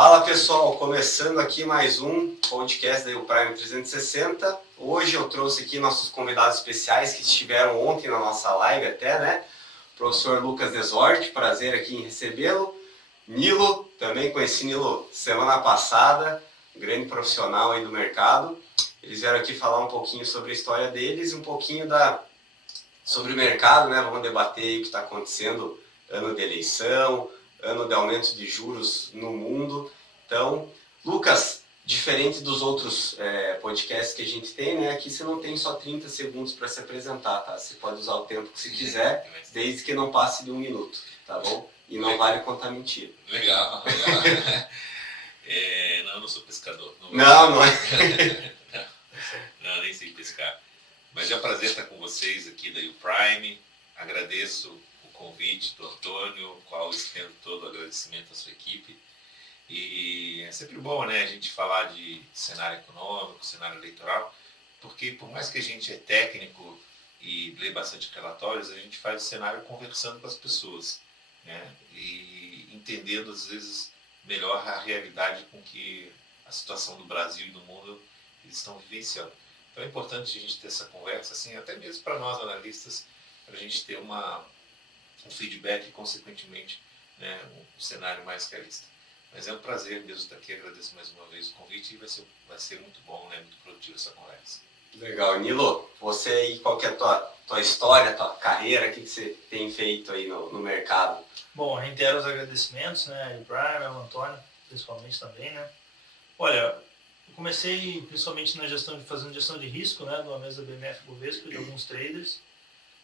Fala pessoal, começando aqui mais um podcast da Prime 360. Hoje eu trouxe aqui nossos convidados especiais que estiveram ontem na nossa live até, né? Professor Lucas Desorte, prazer aqui em recebê-lo. Nilo, também conheci Nilo semana passada, um grande profissional aí do mercado. Eles vieram aqui falar um pouquinho sobre a história deles, um pouquinho sobre o mercado, né? Vamos debater aí o que está acontecendo, ano de eleição, ano de aumento de juros no mundo. Então, Lucas, diferente dos outros podcasts que a gente tem, né? Aqui você não tem só 30 segundos para se apresentar, tá? Você pode usar o tempo que você quiser, desde que não passe de 1 minuto, tá bom? E não vale contar mentira. Legal. Não, eu não sou pescador. Não é. Não, nem sei pescar. Mas é um prazer estar com vocês aqui da Prime. Agradeço o convite do Antônio, ao qual estendo todo o agradecimento à sua equipe. E é sempre bom, né, a gente falar de cenário econômico, cenário eleitoral, porque por mais que a gente é técnico e lê bastante relatórios, a gente faz o cenário conversando com as pessoas, né, e entendendo às vezes melhor a realidade com que a situação do Brasil e do mundo eles estão vivenciando. Então é importante a gente ter essa conversa, assim, até mesmo para nós analistas, para a gente ter um feedback e, consequentemente, né, um cenário mais realista. Mas é um prazer mesmo estar aqui, agradeço mais uma vez o convite e vai ser muito bom, né, muito produtivo essa conversa. Legal. Nilo, você aí, qual que é a tua história, tua carreira, o que você tem feito aí no mercado? Bom, reitero os agradecimentos, né, ao Brian, ao Antônio, principalmente também, né. Olha, eu comecei principalmente fazendo gestão de risco, né, numa mesa BMF Bovespa de alguns traders.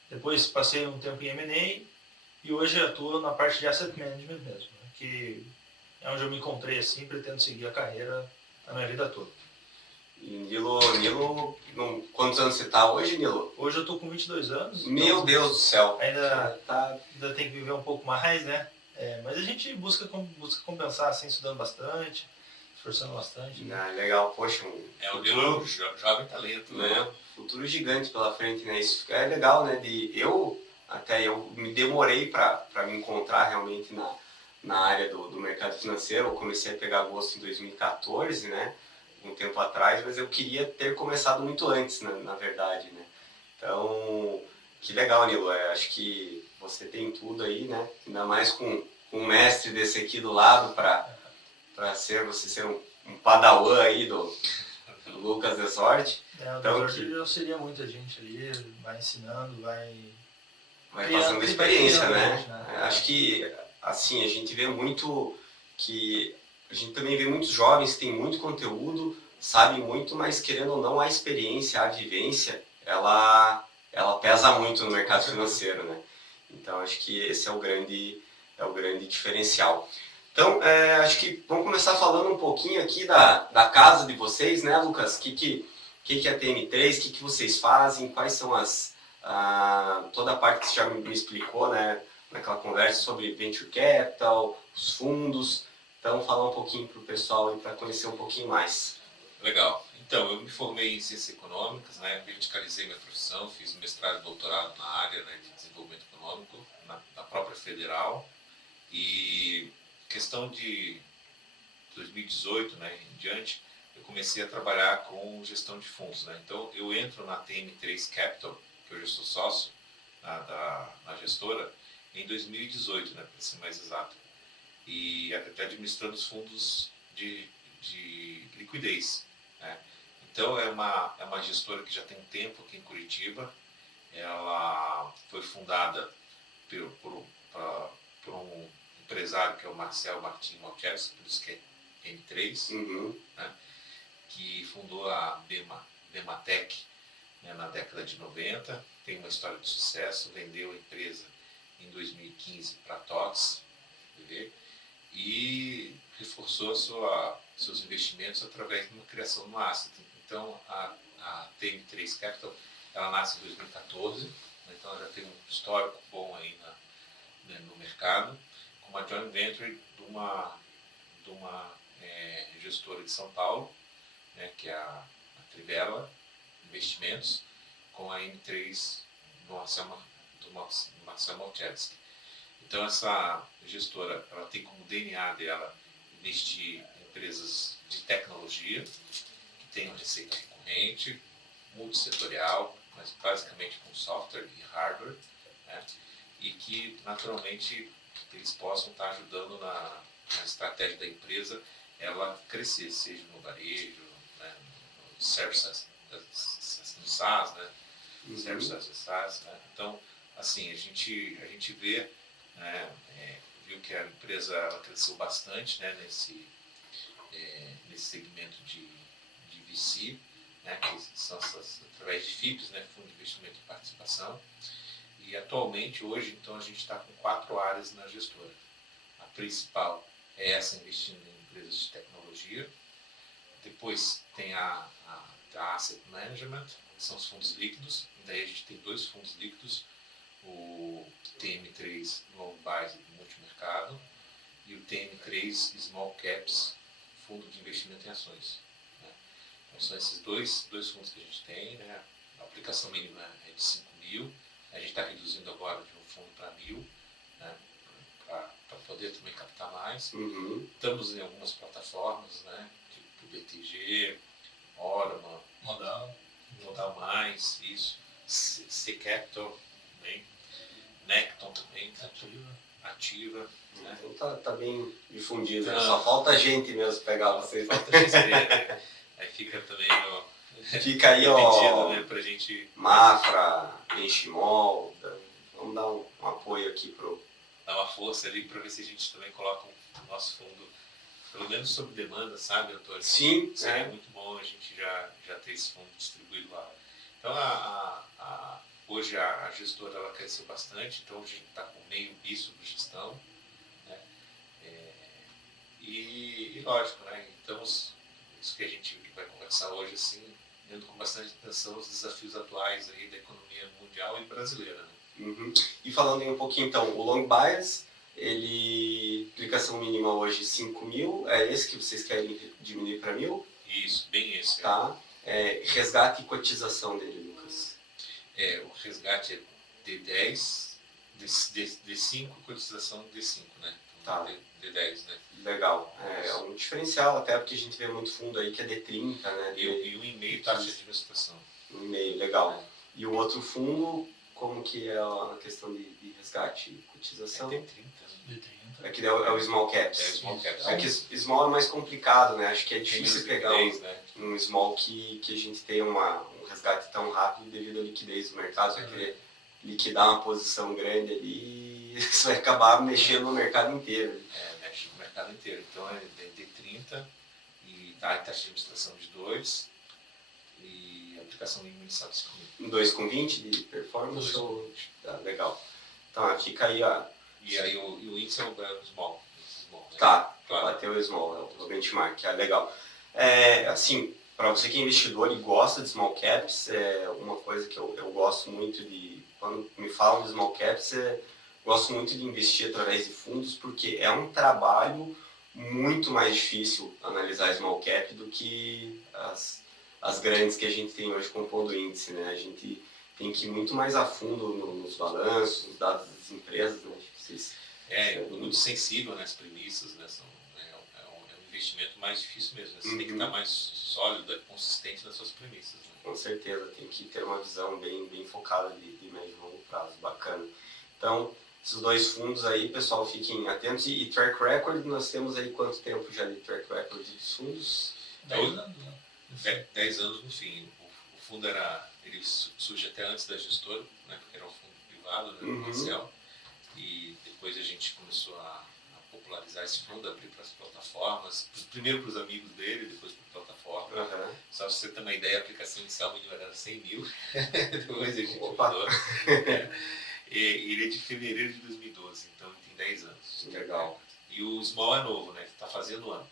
Depois passei um tempo em M&A e hoje atuo na parte de asset management mesmo, né, que é onde eu me encontrei assim, pretendo seguir a carreira a minha vida toda. E Nilo, quantos anos você está hoje, Nilo? Hoje eu estou com 22 anos. Meu então, Deus do céu. Ainda tem que viver um pouco mais, né? Mas a gente busca compensar assim, estudando bastante, esforçando bastante. Ah, legal, poxa. O jovem talento, né? Futuro gigante pela frente, né? Isso é legal, né? Eu me demorei para me encontrar realmente na área do mercado financeiro. Eu comecei a pegar gosto em 2014, né? Um tempo atrás, mas eu queria ter começado muito antes, na verdade, né? Então, que legal, Nilo. Acho que você tem tudo aí, né? Ainda mais com um mestre desse aqui do lado para você ser um padawan aí do Lucas Desorte. O Desorte auxilia muita gente ali, vai ensinando, vai passando experiência, né? Acho que, assim, a gente vê muito que... A gente também vê muitos jovens que têm muito conteúdo, sabem muito, mas querendo ou não, a experiência, a vivência, ela pesa muito no mercado financeiro, né? Então, acho que esse é o grande diferencial. Então, acho que vamos começar falando um pouquinho aqui da casa de vocês, né, Lucas? O que é a TM3, o que vocês fazem, quais são toda a parte que você já me explicou, né, naquela conversa sobre Venture Capital, os fundos. Então, falar um pouquinho para o pessoal aí, para conhecer um pouquinho mais. Legal. Então, eu me formei em Ciências Econômicas, né, verticalizei minha profissão, fiz mestrado e doutorado na área, né, de desenvolvimento econômico, na própria Federal. E questão de 2018, né, em diante, eu comecei a trabalhar com gestão de fundos, né. Então, eu entro na TM3 Capital, que hoje eu sou sócio na gestora, em 2018, né, para ser mais exato. E administrando os fundos de liquidez, né? Então é uma gestora que já tem tempo aqui em Curitiba. Ela foi fundada por um empresário que é o Marcel Martin Malchevski, por isso que é M3, né? Que fundou a Bematec, né, na década de 90, tem uma história de sucesso, vendeu a empresa em 2015 para a TOTS, e reforçou seus investimentos através de uma criação de uma asset. Então, a TM3 Capital, ela nasce em 2014, né, então ela já tem um histórico bom aí no mercado, com uma joint venture de uma gestora de São Paulo, né, que é a Trivela Investimentos, com a M3 do Marcel Malchevski. Então essa gestora, ela tem como DNA dela investir tecnologia, que tem uma receita recorrente, multissetorial, mas basicamente com software e hardware, né? E que naturalmente eles possam estar ajudando na estratégia da empresa ela crescer, seja no varejo, né, no service, no SaaS, né, service as a SaaS, né? Então, assim, a gente vê, né, viu que a empresa ela cresceu bastante, né, nesse segmento de VC, né, que são através de FIPs, né, Fundo de Investimento e Participação. E atualmente, hoje, então, a gente está com 4 áreas na gestora. A principal é essa, investindo em empresas de tecnologia. Depois tem a Asset Management, que são os fundos líquidos. Daí a gente tem 2 fundos líquidos, o TM3 Long Base Multimercado e o TM3 Small Caps, Fundo de Investimento em Ações. Né? Então são esses dois fundos que a gente tem, né? A aplicação mínima é de 5 mil, a gente está reduzindo agora de um fundo para 1.000, né? Para poder também captar mais. Estamos em algumas plataformas, né? Tipo BTG, Orama, Modal Mais, isso, C-Capital também, Necton também, Ativa. Né? Então tá bem difundido, né? Então, Só falta gente mesmo pegar vocês. Falta gestor, né? Aí fica também Fica aí, repetido, né, pra gente... Mafra, Benchimol, vamos dar um apoio aqui pro... Dar uma força ali para ver se a gente também coloca o nosso fundo, pelo menos sob demanda, sabe, Antônio? Sim. Seria muito bom a gente já ter esse fundo distribuído lá. Então, hoje a gestora ela cresceu bastante, então a gente está com meio bi sobre gestão, né? E lógico, né? Então, isso que a gente vai conversar hoje, assim, vendo com bastante atenção os desafios atuais aí da economia mundial e brasileira, né? E falando aí um pouquinho então, o Long Bias, ele, aplicação mínima hoje 5 mil, é esse que vocês querem diminuir para 1.000? Isso, bem esse. Tá. Resgate e cotização dele, Lucas. O resgate é D10, D5, cotização D5, né? Então, Tá. D10, né? Legal. É um diferencial, até porque a gente vê muito fundo aí que é D30, né? E 1,5 taxa de administração. 1,5, legal. E o outro fundo, como que é a questão de resgate e cotização? É D30. Né? É que é o Small Caps. É o Small Caps. É que Small é mais complicado, né? Acho que é difícil pegar né? um Small que a gente tenha um resgate tão rápido devido à liquidez do mercado. Você vai querer liquidar uma posição grande ali e isso vai acabar mexendo no mercado inteiro. Mexe no mercado inteiro. Então é D30 e taxa de administração de 2 e aplicação mínima inicial de 5 mil. 2,20 de performance? 2,20. Tá, legal. Então fica aí, ó. E aí o índice é o small. Né? Tá, claro. Bateu o small, o benchmark, legal. Assim, para você que é investidor e gosta de small caps, uma coisa que eu gosto muito de, quando me falam de small caps, gosto muito de investir através de fundos, porque é um trabalho muito mais difícil analisar small cap do que as grandes que a gente tem hoje compondo o índice, né? A gente tem que ir muito mais a fundo nos balanços, nos dados das empresas, né? É um produto sensível, né? As premissas, né? É um investimento mais difícil mesmo. Né? Você tem que estar mais sólido e consistente nas suas premissas. Né? Com certeza, tem que ter uma visão bem focada de médio e longo prazo, bacana. Então, esses 2 fundos aí, pessoal, fiquem atentos. E track record, nós temos aí quanto tempo já de track record dos fundos? 10 anos, né? 10 anos no fim. O fundo ele surge até antes da gestora, né? Porque era um fundo privado, né? Comercial. E depois a gente começou a popularizar esse fundo, abrir para as plataformas, primeiro para os amigos dele, depois para a plataforma. Só para você ter uma ideia, a aplicação inicial mínima era 100 mil, depois a gente mudou. E ele é de fevereiro de 2012, então ele tem 10 anos. Legal. E o Small é novo, né? Está fazendo um ano.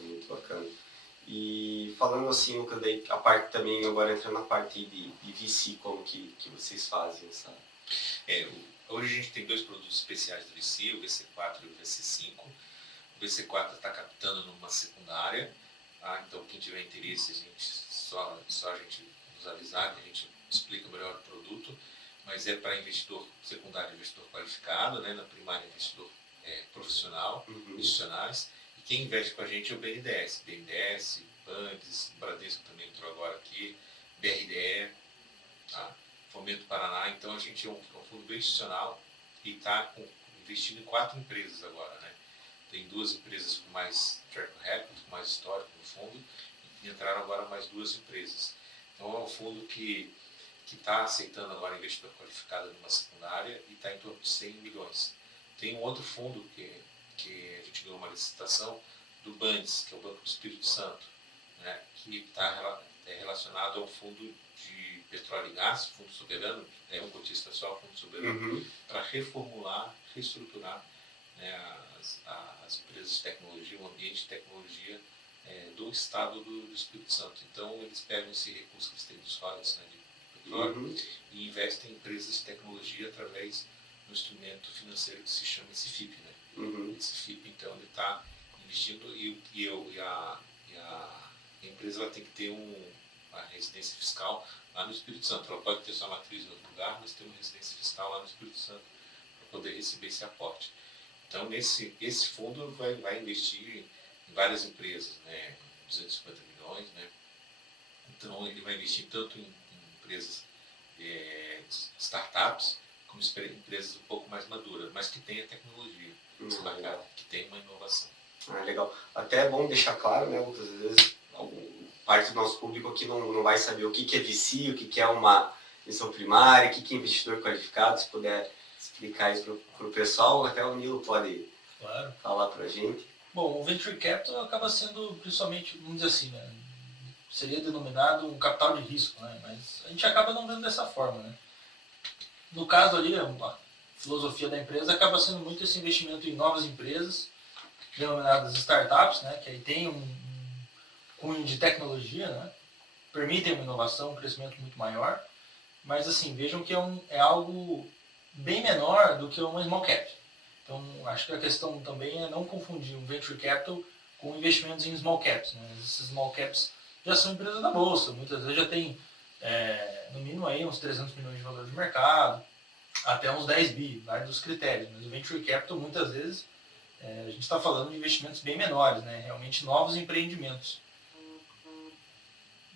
Muito bacana. E falando assim, Lucas, daí a parte também, agora entrando na parte de VC, como que vocês fazem, sabe? Hoje a gente tem 2 produtos especiais do VC, o VC4 e o VC5. O VC4 está captando numa secundária, tá? Então quem tiver interesse, a gente só a gente nos avisar que a gente explica melhor o produto, mas é para investidor secundário, investidor qualificado, né? Na primária investidor profissional, institucionais, e quem investe com a gente é o BNDES, Bandes, Bradesco também entrou agora aqui, BRDE, tá? Fomento Paraná. Então a gente é um fundo bem institucional e está investindo em 4 empresas agora, né? Tem 2 empresas com mais track record, com mais histórico no fundo, e entraram agora mais 2 empresas. Então é um fundo que está aceitando agora investidor qualificado numa secundária e está em torno de 100 milhões. Tem um outro fundo que a gente ganhou uma licitação do Bandes, que é o Banco do Espírito Santo, né, que está relacionado ao fundo de petróleo e gás, fundo soberano, é um cotista só, fundo soberano, para reformular, reestruturar, né, as empresas de tecnologia, o ambiente de tecnologia do estado do Espírito Santo. Então eles pegam esse recurso que eles têm dos royalties, né, de petróleo, e investem em empresas de tecnologia através do instrumento financeiro que se chama CFIP, né? Esse FIP, então, ele está investindo e a empresa ela tem que ter uma residência fiscal lá no Espírito Santo. Ela pode ter sua matriz em outro lugar, mas tem uma residência fiscal lá no Espírito Santo para poder receber esse aporte. Então, esse fundo vai investir em várias empresas, né? 250 milhões, né? Então, ele vai investir tanto em empresas startups, como empresas um pouco mais maduras, mas que tenha tecnologia no mercado, que tenha uma inovação. Legal. Até é bom deixar claro, né, Lucas, às vezes parte do nosso público aqui não vai saber o que é VC, o que é uma missão primária, o que é investidor qualificado. Se puder explicar isso para o pessoal, até o Nilo pode falar para a gente. Bom, o Venture Capital acaba sendo, principalmente, vamos dizer assim, né, seria denominado um capital de risco, né, mas a gente acaba não vendo dessa forma, né. No caso ali, a filosofia da empresa acaba sendo muito esse investimento em novas empresas, denominadas startups, né, que aí tem um cunho de tecnologia, né, permitem uma inovação, um crescimento muito maior, mas assim, vejam que é algo bem menor do que uma small cap. Então, acho que a questão também é não confundir um venture capital com investimentos em small caps, né. Esses small caps já são empresas da bolsa, muitas vezes já tem no mínimo aí uns 300 milhões de valor de mercado, até uns 10 bi, vai dos critérios. Mas o venture capital, muitas vezes, a gente está falando de investimentos bem menores, né? Realmente novos empreendimentos,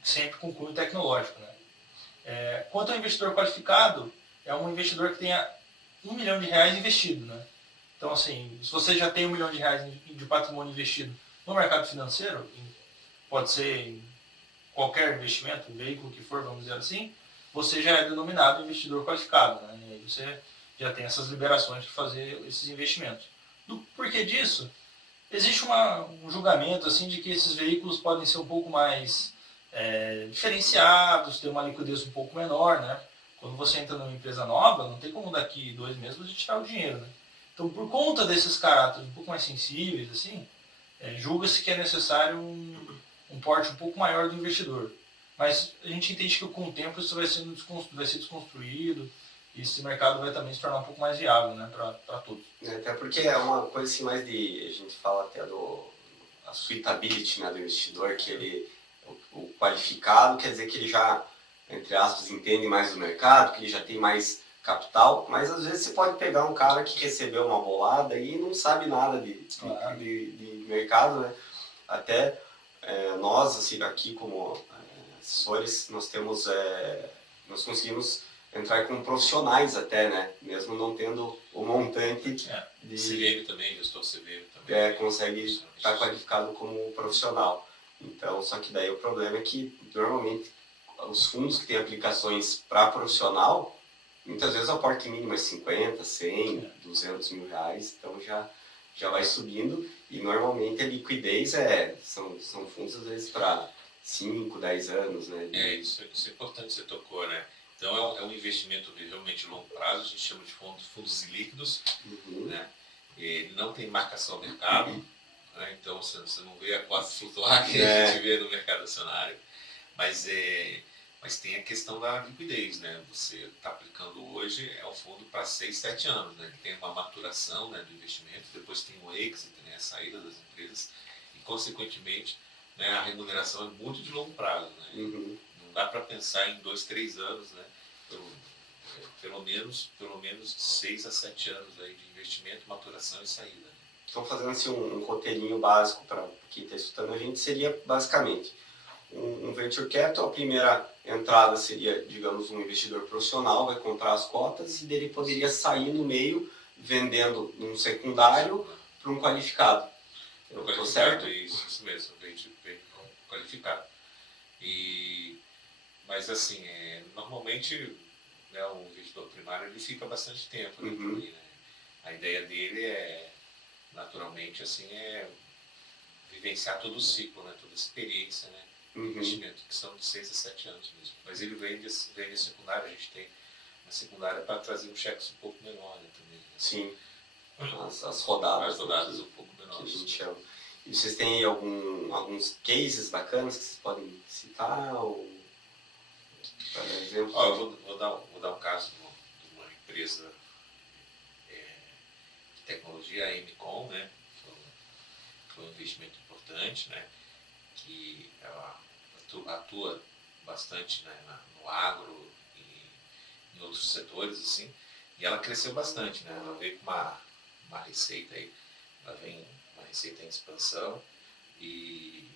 sempre com cunho tecnológico, né? Quanto ao investidor qualificado, é um investidor que tenha R$1 milhão investido, né? Então, assim, se você já tem R$1 milhão de patrimônio investido no mercado financeiro, pode ser em qualquer investimento, um veículo que for, vamos dizer assim, você já é denominado investidor qualificado, né? E aí você já tem essas liberações de fazer esses investimentos. Do porquê disso? Existe um julgamento assim, de que esses veículos podem ser um pouco mais diferenciados, ter uma liquidez um pouco menor, né? Quando você entra numa empresa nova, não tem como daqui 2 meses você tirar o dinheiro, né? Então, por conta desses caráteres um pouco mais sensíveis, assim, julga-se que é necessário um porte um pouco maior do investidor. Mas a gente entende que com o tempo isso vai ser desconstruído e esse mercado vai também se tornar um pouco mais viável, né, para todos. Até porque é uma coisa assim mais de, a gente fala até a suitability, né, do investidor, que ele, o qualificado quer dizer que ele já, entre aspas, entende mais do mercado, que ele já tem mais capital, mas às vezes você pode pegar um cara que recebeu uma bolada e não sabe nada de mercado, né? Até nós, assim, aqui como assessores, nós conseguimos entrar como profissionais até, né? Mesmo não tendo o montante de... CVM também, gestor CVM também. Consegue estar qualificado como profissional. Então, só que daí o problema é que, normalmente, os fundos que têm aplicações para profissional, muitas vezes o aporte mínimo é 50, 100, 200 mil reais, então já vai subindo e normalmente a liquidez são fundos às vezes para 5, 10 anos, né? Isso é importante, você tocou, né? Então é um investimento de realmente longo prazo, a gente chama de fundos ilíquidos, né? Ele não tem marcação ao mercado, né? Então você não vê a cota flutuar que a gente vê no mercado acionário, mas tem a questão da liquidez, né? Você está aplicando hoje, é um fundo para 6, 7 anos, né? Que tem uma maturação, né, do investimento, depois tem o exit, né, a saída das empresas, e consequentemente, né, a remuneração é muito de longo prazo, né? Não dá para pensar em 2, 3 anos, né? Pelo menos de 6 a 7 anos aí de investimento, maturação e saída. Então, fazendo assim um roteirinho básico para quem está escutando a gente, seria basicamente um venture capital. A primeira entrada seria, digamos, um investidor profissional, vai comprar as cotas e dele poderia sair no meio vendendo num secundário para um qualificado. Eu estou certo? Isso mesmo, qualificado. Mas assim, normalmente, né, o investidor primário ele fica bastante tempo, né, também, né? A ideia dele naturalmente, assim, vivenciar todo o ciclo, né, toda a experiência, né, de investimento, que são de 6 a 7 anos mesmo. Mas ele vende secundário, a gente tem a secundária para trazer um cheque um pouco menor, né, também. Né? Sim, as rodadas um pouco menores. Que a gente chama. E vocês têm aí alguns cases bacanas que vocês podem citar? Ou, por exemplo? Eu vou dar um caso de uma empresa de tecnologia, a MCOM, né? Foi um investimento importante, né? Que ela atua bastante, né, no agro e em outros setores, assim, e ela cresceu bastante, né? Ela veio com uma receita aí, ela vem uma receita em expansão e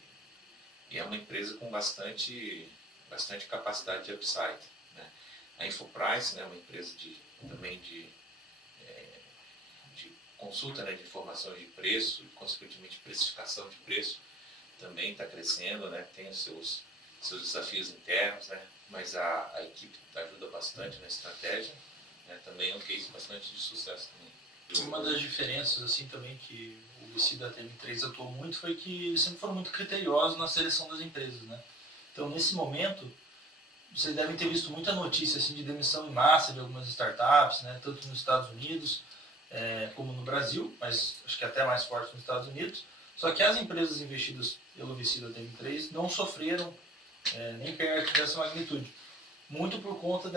é uma empresa com bastante capacidade de upside, né? A Infoprice, né, uma empresa também de consulta, né, de informações de preço e, consequentemente, precificação de preço, também está crescendo, né, tem os seus desafios internos, né, mas a equipe ajuda bastante na estratégia, né, também é um case bastante de sucesso também. Uma das diferenças assim também que o VC da TM3 atuou muito foi que eles sempre foram muito criteriosos na seleção das empresas, né? Então, nesse momento, vocês devem ter visto muita notícia assim, de demissão em massa de algumas startups, né, tanto nos Estados Unidos como no Brasil, mas acho que até mais forte nos Estados Unidos. Só que as empresas investidas pelo VC da TM3 não sofreram nem perto dessa magnitude. Muito por conta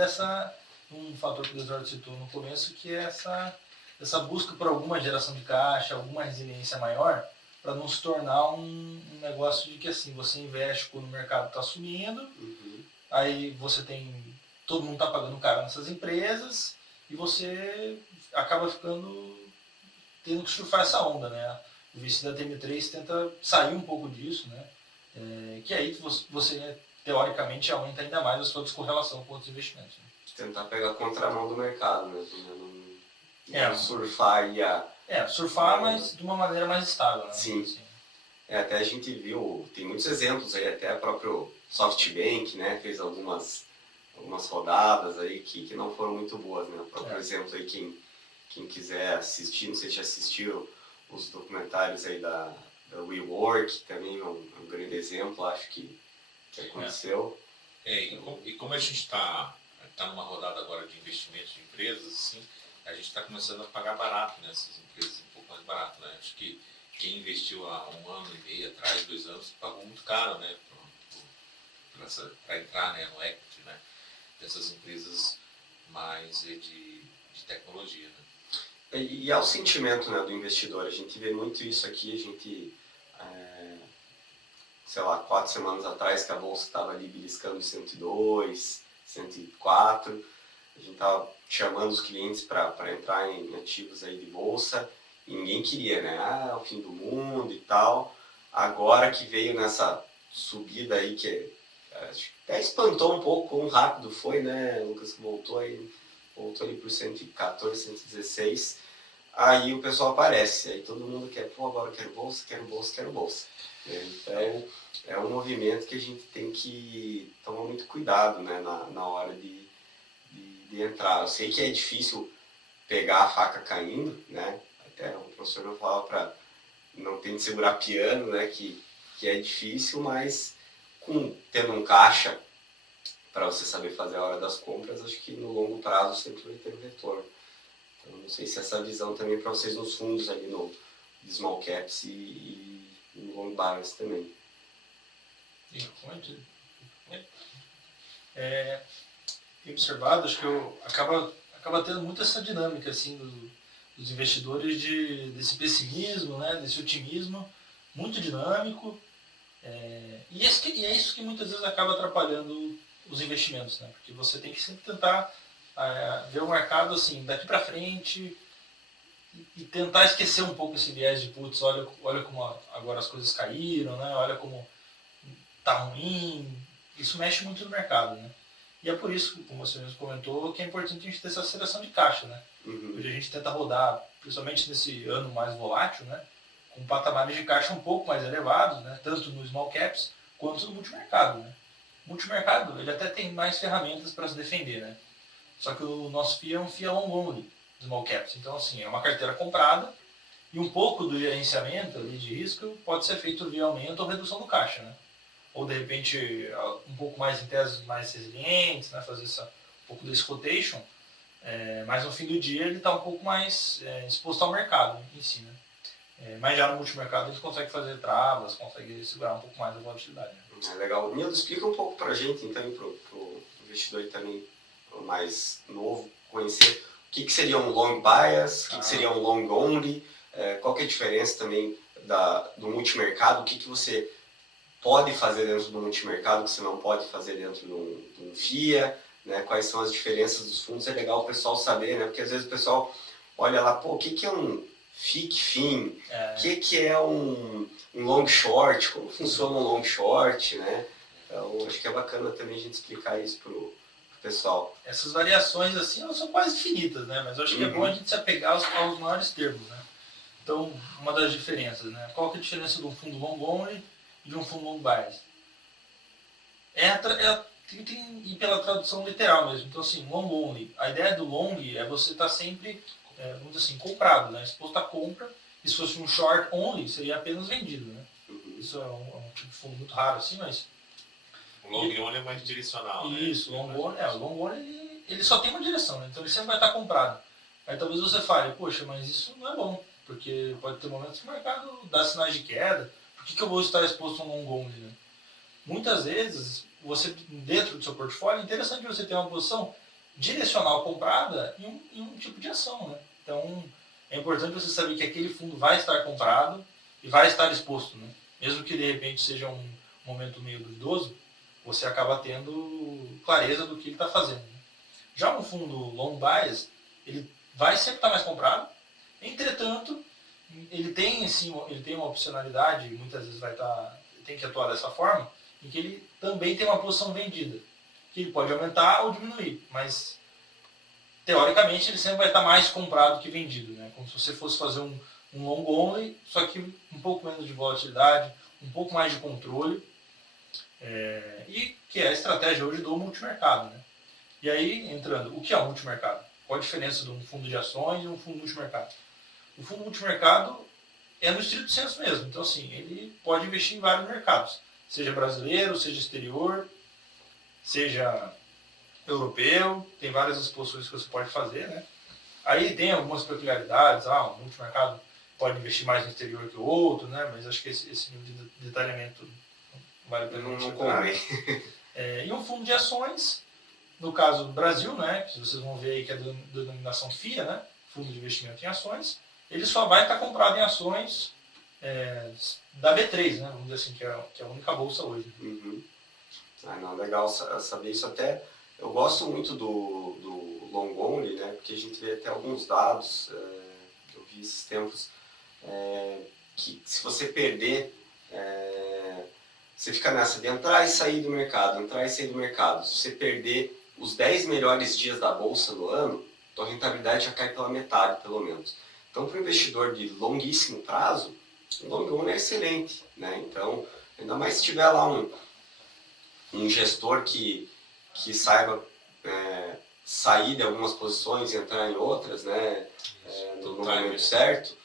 um fator que o Eduardo citou no começo, que é essa busca por alguma geração de caixa, alguma resiliência maior, para não se tornar um negócio de que assim, você investe quando o mercado está subindo, aí você todo mundo está pagando caro nessas empresas e você acaba tendo que surfar essa onda, né? O VC da TM3 tenta sair um pouco disso, né? Que aí você teoricamente aumenta ainda mais a sua descorrelação com outros investimentos. Né? Tentar pegar a contramão do mercado mesmo, né? Não surfar e surfar, mas de uma maneira mais estável, né? Sim. Assim. Até a gente viu, tem muitos exemplos aí, até o próprio SoftBank, né, fez algumas rodadas aí que não foram muito boas, né? O próprio exemplo aí, quem quiser assistir, não sei se já assistiu os documentários aí da WeWork, também é um grande exemplo, acho que aconteceu. E como a gente está numa rodada agora de investimentos de empresas, assim, a gente está começando a pagar barato nessas empresas, um pouco mais barato, né? Acho que quem investiu há 1 ano e meio atrás, 2 anos, pagou muito caro, né? Para entrar, né, no equity, né? Dessas empresas mais de tecnologia, né? E é o sentimento, né, do investidor. A gente vê muito isso aqui. A gente, sei lá, 4 semanas atrás que a bolsa estava ali beliscando 102, 104, a gente estava chamando os clientes para entrar em ativos aí de bolsa e ninguém queria, né? É o fim do mundo e tal. Agora que veio nessa subida aí que acho que até espantou um pouco quão rápido foi, né? O Lucas voltou ali por 114, 116. Aí o pessoal aparece, aí todo mundo quer, agora eu quero bolsa, quero bolsa, quero bolsa. Então é um movimento que a gente tem que tomar muito cuidado, né, na hora de entrar. Eu sei que é difícil pegar a faca caindo, né? Até o professor não falava para não ter de segurar piano, né? Que é difícil, mas tendo um caixa para você saber fazer a hora das compras, acho que no longo prazo sempre vai ter um retorno. Então, não sei se essa visão também para vocês nos fundos ali no small caps e no long balance também. Tenho observado, acho que acaba tendo muito essa dinâmica assim dos investidores desse pessimismo, né, desse otimismo muito dinâmico, e é isso que muitas vezes acaba atrapalhando os investimentos, né, porque você tem que sempre tentar ver o mercado assim, daqui para frente, e tentar esquecer um pouco esse viés de putz, olha como agora as coisas caíram, né? Olha como tá ruim. Isso mexe muito no mercado, né? E é por isso, como você mesmo comentou, que é importante a gente ter essa aceleração de caixa, né? Hoje a gente tenta rodar, principalmente nesse ano mais volátil, né? Com patamares de caixa um pouco mais elevados, né? Tanto no small caps quanto no multimercado, né? O multimercado, ele até tem mais ferramentas para se defender, né? Só que o nosso FIA é um FIA long only, small caps. Então, assim, é uma carteira comprada e um pouco do gerenciamento ali de risco pode ser feito via aumento ou redução do caixa, né? Ou, de repente, um pouco mais em teses mais resilientes, né? Fazer um pouco desse rotation. Mas, no fim do dia, ele está um pouco mais exposto ao mercado em si, né? Mas já no multimercado ele consegue fazer travas, consegue segurar um pouco mais a volatilidade. Né? Legal. Nildo, explica um pouco para a gente, então, para o investidor também mais novo, conhecer o que seria um long bias, o que seria um long only, qual que é a diferença também do multimercado, o que você pode fazer dentro do multimercado que você não pode fazer dentro de um FIA, né? Quais são as diferenças dos fundos, é legal o pessoal saber, né? Porque às vezes o pessoal olha lá, pô, o que é um FIC-FIM, o que é um long short, como funciona um long short, né? Então acho que é bacana também a gente explicar isso pro pessoal. Essas variações assim elas são quase infinitas, né? Mas eu acho que é bom a gente se apegar aos maiores termos, né? Então, uma das diferenças, né? Qual que é a diferença de um fundo long only e de um fundo long bias? Tem que ir pela tradução literal mesmo. Então, assim, long only. A ideia do long é você estar sempre, vamos dizer assim, comprado, né? Exposto à compra. E se fosse um short only, seria apenas vendido, né? Isso é um tipo de fundo muito raro, assim, mas... O long only é mais direcional, né? Isso, o long only ele só tem uma direção, né? Então ele sempre vai estar comprado. Aí talvez você fale, poxa, mas isso não é bom, porque pode ter momentos que o mercado dá sinais de queda, por que eu vou estar exposto a um long only, né? Muitas vezes, você dentro do seu portfólio, é interessante você ter uma posição direcional comprada em um tipo de ação, né? Então, é importante você saber que aquele fundo vai estar comprado e vai estar exposto, né? Mesmo que de repente seja um momento meio duvidoso, você acaba tendo clareza do que ele está fazendo. Né? Já um fundo long bias, ele vai sempre estar mais comprado, entretanto, ele tem uma opcionalidade, muitas vezes tem que atuar dessa forma, em que ele também tem uma posição vendida, que ele pode aumentar ou diminuir, mas teoricamente ele sempre vai estar mais comprado que vendido, né? Como se você fosse fazer um long only, só que um pouco menos de volatilidade, um pouco mais de controle, e que é a estratégia hoje do multimercado. Né? E aí, entrando, o que é o multimercado? Qual a diferença de um fundo de ações e um fundo multimercado? O fundo multimercado é no estrito senso mesmo, então assim, ele pode investir em vários mercados, seja brasileiro, seja exterior, seja europeu, tem várias exposições que você pode fazer, né? Aí tem algumas peculiaridades, o multimercado pode investir mais no exterior que o outro, né? Mas acho que esse nível de detalhamento vale a pena não convém. E um fundo de ações, no caso do Brasil, né? Que vocês vão ver aí que é a denominação FIA, né? Fundo de investimento em ações, ele só vai estar comprado em ações da B3, né? Vamos dizer assim, que é a única bolsa hoje. Não, legal saber isso. Até eu gosto muito do long only, né? Porque a gente vê até alguns dados que eu vi esses tempos que se você perder, você fica nessa de entrar e sair do mercado, entrar e sair do mercado. Se você perder os 10 melhores dias da bolsa do ano, a rentabilidade já cai pela metade, pelo menos. Então, para o investidor de longuíssimo prazo, o long only é excelente, né? Então, ainda mais se tiver lá um gestor que saiba sair de algumas posições e entrar em outras, né? No momento certo,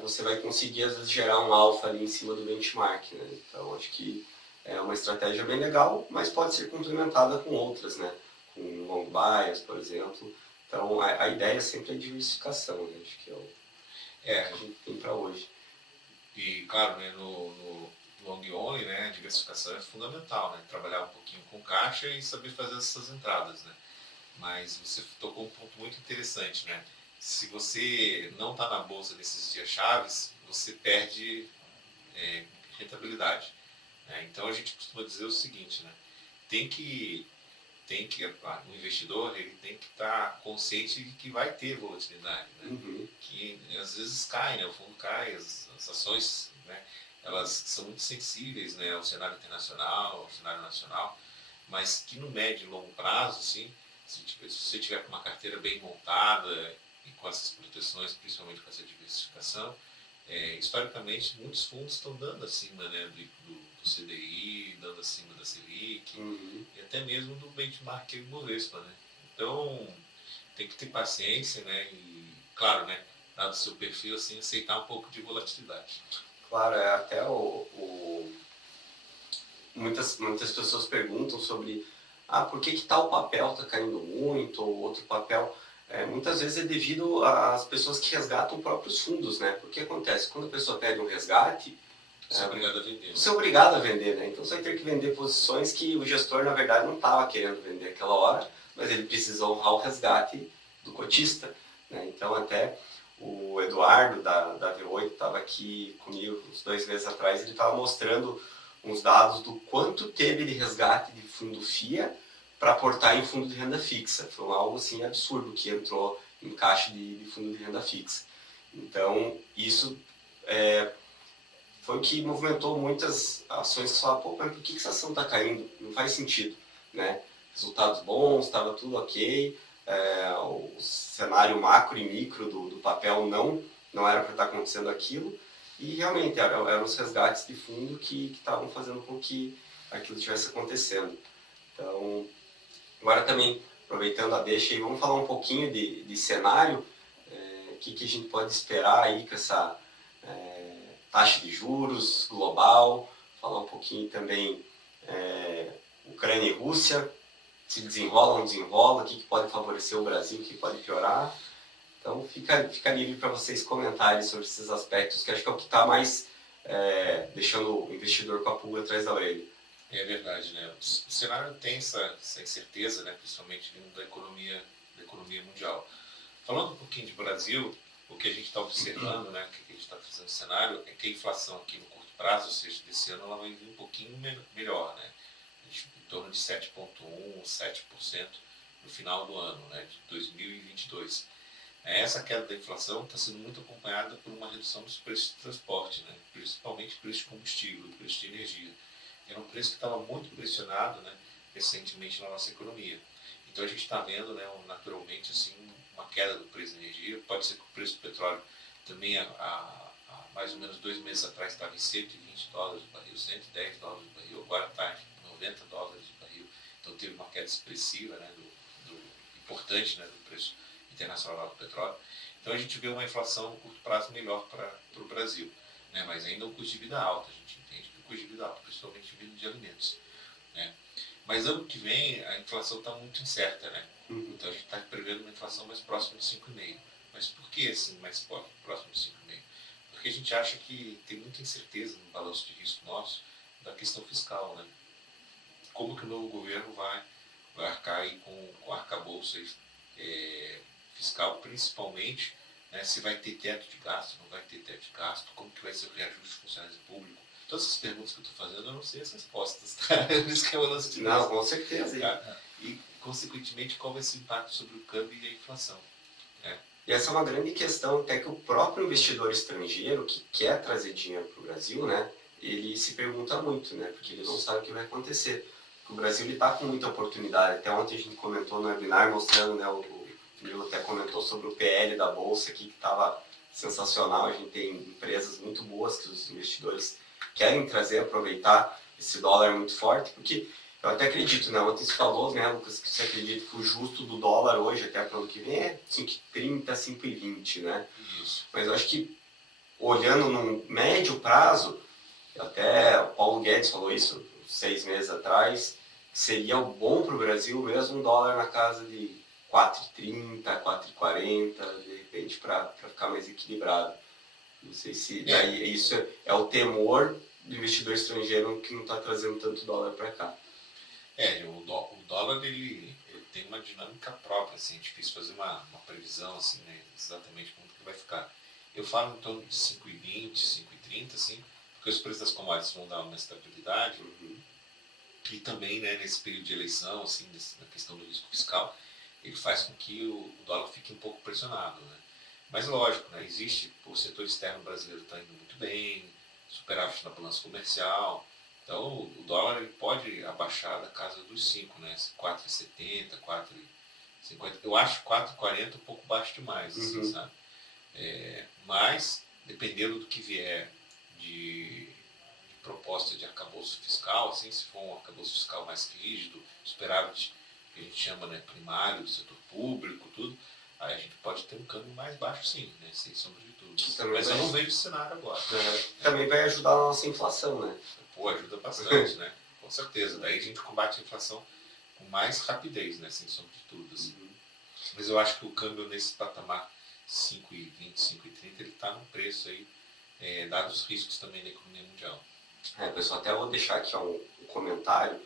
você vai conseguir, às vezes, gerar um alfa ali em cima do benchmark, né? Então, acho que é uma estratégia bem legal, mas pode ser complementada com outras, né? Com long bias, por exemplo. Então, a ideia sempre é diversificação, né? Acho que é o que a gente tem para hoje. E, claro, né, no long only, né, a diversificação é fundamental, né? Trabalhar um pouquinho com caixa e saber fazer essas entradas, né? Mas você tocou um ponto muito interessante, né? Se você não está na bolsa nesses dias chaves, você perde rentabilidade. Né? Então a gente costuma dizer o seguinte, né? Tem que tem que, o investidor, ele tem que estar consciente de que vai ter volatilidade, né? Que às vezes cai, né? O fundo cai, as ações, né? Elas são muito sensíveis, né? Ao cenário internacional, ao cenário nacional, mas que no médio e longo prazo, assim, se você tiver com uma carteira bem montada e com essas proteções, principalmente com essa diversificação, historicamente muitos fundos estão dando acima, né, do CDI, dando acima da Selic, e até mesmo do benchmark Ibovespa, né? Então tem que ter paciência, né? E claro, né, dado o seu perfil, assim, aceitar um pouco de volatilidade. Claro, até muitas pessoas perguntam sobre por que tal papel está caindo muito, ou outro papel. Muitas vezes é devido às pessoas que resgatam próprios fundos, né? Porque acontece, quando a pessoa pede um resgate, você é obrigado a vender. Você é obrigado a vender, né? Então você vai ter que vender posições que o gestor, na verdade, não estava querendo vender aquela hora, mas ele precisa honrar o resgate do cotista, né? Então até o Eduardo da V8 estava aqui comigo uns 2 meses atrás, ele estava mostrando uns dados do quanto teve de resgate de fundo FIA para aportar em fundo de renda fixa. Foi algo assim absurdo que entrou em caixa de fundo de renda fixa. Então isso foi o que movimentou muitas ações que falaram, pô, mas por que essa ação está caindo? Não faz sentido, né? Resultados bons, estava tudo ok, o cenário macro e micro do papel não era para estar acontecendo aquilo, e realmente eram os resgates de fundo que estavam fazendo com que aquilo estivesse acontecendo. Então, agora também, aproveitando a deixa, vamos falar um pouquinho de cenário, o que a gente pode esperar aí com essa taxa de juros global, falar um pouquinho também Ucrânia e Rússia, se desenrola ou não desenrola, o que pode favorecer o Brasil, o que pode piorar. Então fica livre para vocês comentarem sobre esses aspectos, que acho que é o que está mais deixando o investidor com a pulga atrás da orelha. É verdade, né? O cenário tem essa incerteza, né? Principalmente vindo da economia mundial. Falando um pouquinho de Brasil, o que a gente está observando, né, o que a gente está fazendo no cenário, é que a inflação aqui no curto prazo, ou seja, desse ano, ela vai vir um pouquinho melhor, né? Em torno de 7,1%, 7% no final do ano, né, de 2022. Essa queda da inflação está sendo muito acompanhada por uma redução dos preços de transporte, né, principalmente preço de combustível, preço de energia. Era um preço que estava muito pressionado, né, recentemente na nossa economia. Então a gente está vendo, né, naturalmente, assim, uma queda do preço da energia. Pode ser que o preço do petróleo também há mais ou menos 2 meses atrás estava em $120 o barril, $110 o barril, agora está em $90 o barril. Então teve uma queda expressiva, né, importante, né, do preço internacional do petróleo. Então a gente vê uma inflação no curto prazo melhor para o Brasil, né, mas ainda um custo de vida alto. A gente entende que o custo de vida alto, principalmente vindo de alimentos, né. Mas ano que vem a inflação está muito incerta, né? Então a gente está prevendo uma inflação mais próxima de 5,5%. Mas por que assim mais próximo de 5,5%? Porque a gente acha que tem muita incerteza no balanço de risco nosso da questão fiscal, né? Como que o novo governo vai arcar aí com o arcabouço fiscal, principalmente, né? Se vai ter teto de gasto, não vai ter teto de gasto, como que vai ser o reajuste de funcionários públicos. Todas essas perguntas que eu estou fazendo, eu não sei as respostas, tá? Por isso que é o lance de Não, com certeza. Tá? E, consequentemente, qual vai ser o impacto sobre o câmbio e a inflação. Né? E essa é uma grande questão, até que o próprio investidor estrangeiro, que quer trazer dinheiro para o Brasil, né, ele se pergunta muito, né, porque ele não sabe o que vai acontecer. O Brasil está com muita oportunidade. Até ontem a gente comentou no webinar, mostrando, né, o Nilo até comentou sobre o PL da Bolsa aqui, que estava sensacional. A gente tem empresas muito boas que os investidores querem trazer, aproveitar esse dólar muito forte, porque eu até acredito, né? Ontem você falou, né, Lucas, que você acredita que o justo do dólar hoje, até para o ano que vem, é 5,30, 5,20, né? Isso. Mas eu acho que, olhando num médio prazo, até o Paulo Guedes falou isso 6 meses atrás, seria bom para o Brasil mesmo um dólar na casa de 4,30, 4,40, de repente, para ficar mais equilibrado. Não sei se daí isso é o temor do investidor estrangeiro que não está trazendo tanto dólar para cá. O dólar ele tem uma dinâmica própria, assim, é difícil fazer uma previsão, assim, né, exatamente como que vai ficar. Eu falo em torno de 5,20, 5,30, assim, porque os preços das commodities vão dar uma estabilidade, E também, né, nesse período de eleição, assim, na questão do risco fiscal, ele faz com que o dólar fique um pouco pressionado, né? Mas lógico, né, existe, o setor externo brasileiro está indo muito bem, superávit na balança comercial, então o dólar ele pode abaixar da casa dos 5, né, 4,70, 4,50, eu acho 4,40 um pouco baixo demais, assim, sabe? Mas, dependendo do que vier de proposta de arcabouço fiscal, assim, se for um arcabouço fiscal mais rígido, superávit, que a gente chama, né, primário do setor público, tudo, aí a gente pode ter um câmbio mais baixo, sim, né, sem sombra de dúvida. Mas eu não vejo esse cenário agora. Também vai ajudar a nossa inflação, né? Pô, ajuda bastante, né? Com certeza. Daí a gente combate a inflação com mais rapidez, né, sem sombra de dúvida. Assim. Mas eu acho que o câmbio nesse patamar 5,20, 5,30, ele está num preço aí, dados os riscos também da economia mundial. Pessoal, até vou deixar aqui um comentário.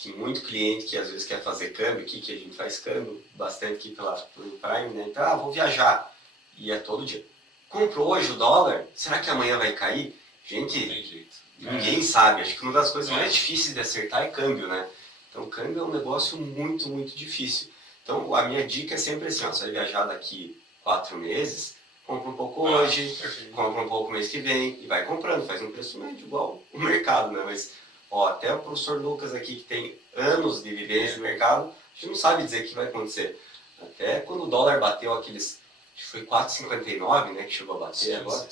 Tem muito cliente que às vezes quer fazer câmbio aqui, que a gente faz câmbio bastante aqui pelo Prime, né? Então, vou viajar. E é todo dia. Comprou hoje o dólar, será que amanhã vai cair? Gente, não tem jeito. Ninguém sabe. Acho que uma das coisas mais difíceis de acertar é câmbio, né? Então, câmbio é um negócio muito, muito difícil. Então, a minha dica é sempre assim, ó, você vai viajar daqui 4 meses, compra um pouco hoje, compra um pouco mês que vem e vai comprando, faz um preço médio igual o mercado, né? Mas, ó, até o professor Lucas aqui, que tem anos de vivência no mercado, a gente não sabe dizer o que vai acontecer. Até quando o dólar bateu aqueles, acho que foi 4,59, né, que chegou a bater agora,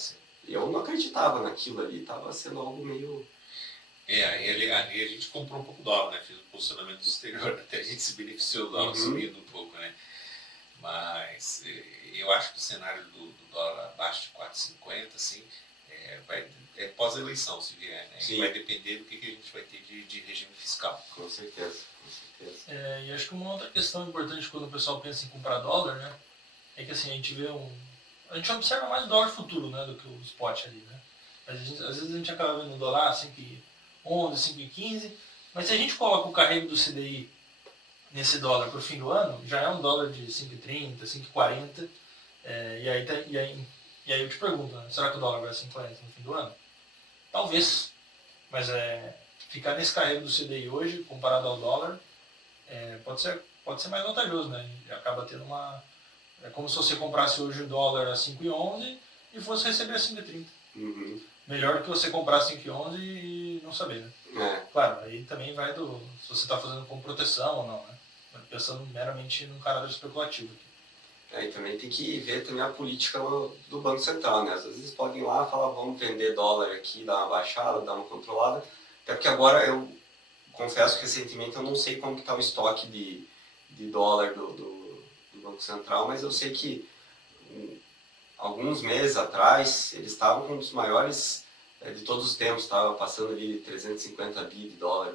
eu não acreditava naquilo ali, estava sendo algo meio... ali a gente comprou um pouco dólar, né? Fez um posicionamento exterior, até a gente se beneficiou do dólar subindo um pouco, né? Mas eu acho que o cenário do dólar abaixo de 4,50, assim, é pós-eleição, se vier, né? E vai depender do que a gente vai ter de regime fiscal. Com certeza, com certeza. E acho que uma outra questão importante quando o pessoal pensa em comprar dólar, né? É que assim, a gente observa mais o dólar futuro, né, do que o spot ali, né? Às vezes a gente acaba vendo o dólar 5,11, 5,15, mas se a gente coloca o carrego do CDI nesse dólar para o fim do ano, já é um dólar de 5,30, 5,40, e aí eu te pergunto, né, será que o dólar vai a 5,40 no fim do ano? Talvez, mas ficar nesse carrego do CDI hoje, comparado ao dólar, pode ser mais vantajoso, né? Acaba tendo é como se você comprasse hoje o dólar a 5,11 e fosse receber a 5,30. Melhor do que você comprar 5,11 e não saber, né? Claro, aí também vai se você está fazendo com proteção ou não, né? Pensando meramente num caráter especulativo. E também tem que ver também a política do Banco Central, né? Às vezes eles podem ir lá e falar, vamos vender dólar aqui, dar uma baixada, dar uma controlada. Até porque agora eu confesso que recentemente eu não sei como que está o estoque de dólar do Banco Central, mas eu sei que alguns meses atrás eles estavam com um dos maiores de todos os tempos, estava passando ali de 350 bi de dólar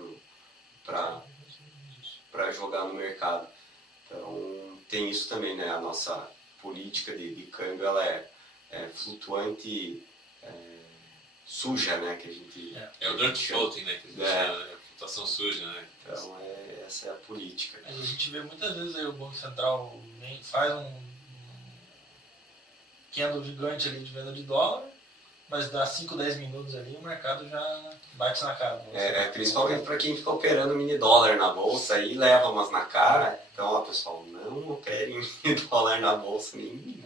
para jogar no mercado. Então tem isso também, né? A nossa política de câmbio ela é flutuante, suja, né? Que a gente é o dirty floating, né? Que a gente chama, né? Flutuação suja, né? Então essa é a política. A gente vê muitas vezes aí o Banco Central faz um candle gigante ali de venda de dólar, mas dá 5, 10 minutos ali o mercado já bate na cara. Principalmente para quem fica operando mini dólar na bolsa e leva umas na cara. Então, ó, pessoal, não operem mini dólar na bolsa nem.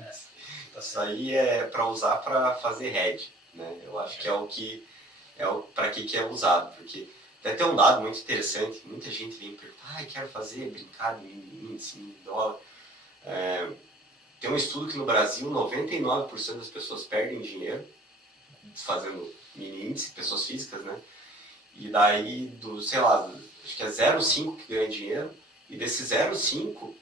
Isso aí é para usar para fazer hedge, né? Eu acho que para que é usado, porque até tem um dado muito interessante, muita gente vem perguntar, quero brincar de mini índice, mini dólar. Tem um estudo que no Brasil 99% das pessoas perdem dinheiro fazendo mini índice, pessoas físicas, né? E daí, acho que é 0,5 que ganha dinheiro, e desse 0,5,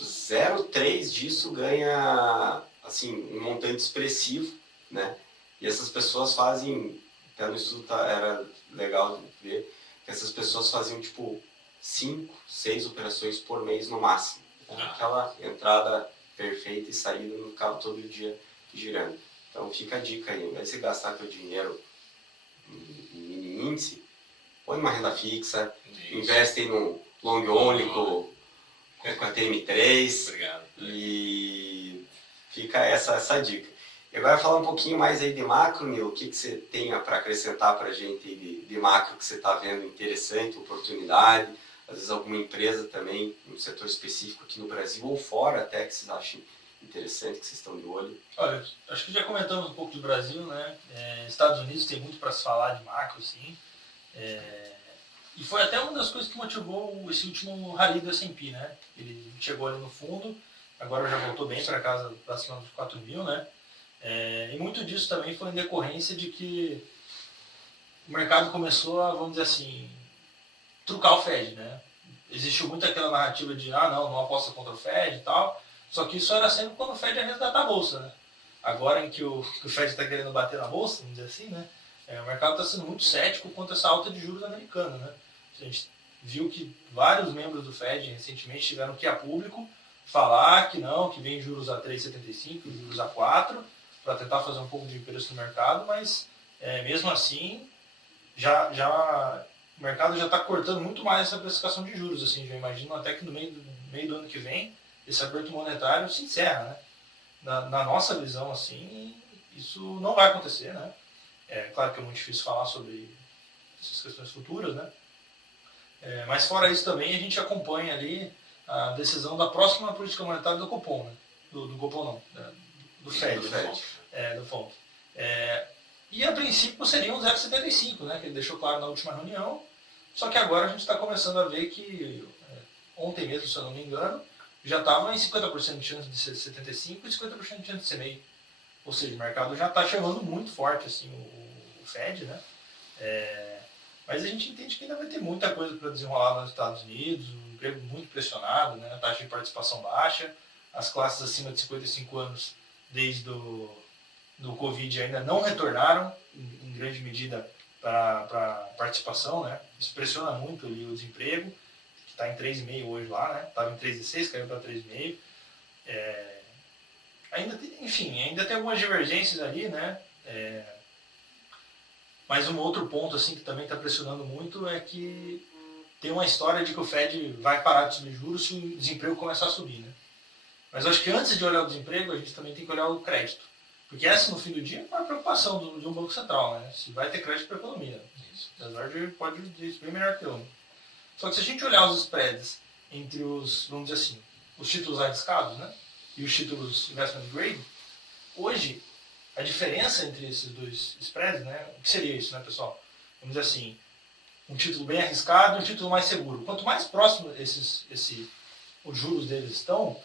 0,3 disso ganha, assim, um montante expressivo, né? E essas pessoas fazem, até no estudo era legal de ver, que essas pessoas faziam, tipo, 5, 6 operações por mês no máximo. Aquela entrada perfeita e saída não ficava todo dia girando. Então fica a dica aí, ao invés de você gastar seu dinheiro em mini índice, põe uma renda fixa, investe num long only com a TM3. Obrigado. E fica essa dica. E agora falar um pouquinho mais aí de macro, Nilo, o que você tem para acrescentar para a gente aí de macro que você está vendo interessante, oportunidade, às vezes alguma empresa também, um setor específico aqui no Brasil ou fora até, que vocês acham interessante, que vocês estão de olho? Olha, acho que já comentamos um pouco do Brasil, né? Estados Unidos tem muito para se falar de macro, sim. E foi até uma das coisas que motivou esse último rally do S&P, né? Ele chegou ali no fundo, agora já voltou bem para casa, para cima dos 4.000, né? E muito disso também foi em decorrência de que o mercado começou a, vamos dizer assim, trucar o Fed, né? Existiu muito aquela narrativa de, não aposta contra o Fed e tal, só que isso era sempre quando o Fed ia resgatar a bolsa, né? Agora em que o Fed está querendo bater na bolsa, vamos dizer assim, né? O mercado está sendo muito cético quanto a essa alta de juros americana, né? A gente viu que vários membros do Fed recentemente tiveram que ir a público falar que não, que vem juros a 3,75, juros a 4, para tentar fazer um pouco de preço no mercado, mas mesmo assim o mercado já está cortando muito mais essa precificação de juros. Assim, já imagino até que no meio do ano que vem esse aperto monetário se encerra, né? Na nossa visão, assim, isso não vai acontecer, né? Claro que é muito difícil falar sobre essas questões futuras, né? Mas fora isso também a gente acompanha ali a decisão da próxima política monetária do Copom, né? Do Copom não, do Fed. Do FONC. E a princípio seria um 0,75, né? Que ele deixou claro na última reunião. Só que agora a gente está começando a ver que, ontem mesmo, se eu não me engano, já estava em 50% de chance de ser 75 e 50% de chance de ser meio. Ou seja, o mercado já está chamando muito forte assim, o Fed, né? Mas a gente entende que ainda vai ter muita coisa para desenrolar nos Estados Unidos, um emprego muito pressionado, né? A taxa de participação baixa, as classes acima de 55 anos, desde do Covid, ainda não retornaram, em grande medida, para participação, né? Isso pressiona muito ali o desemprego, que está em 3,5 hoje lá, né? Estava em 3,6, caiu para 3,5. Ainda tem algumas divergências ali, né? Mas um outro ponto assim, que também está pressionando muito é que tem uma história de que o Fed vai parar de subir juros se o desemprego começar a subir, né? Mas eu acho que antes de olhar o desemprego, a gente também tem que olhar o crédito. Porque essa, no fim do dia, é uma preocupação de um banco central, né? Se vai ter crédito para a economia. O Desord pode dizer isso bem melhor que eu. Só que se a gente olhar os spreads entre os, vamos dizer assim, os títulos arriscados, né? E os títulos investment grade, hoje, a diferença entre esses dois spreads, né? O que seria isso, né, pessoal? Vamos dizer assim, um título bem arriscado e um título mais seguro. Quanto mais próximo os juros deles estão,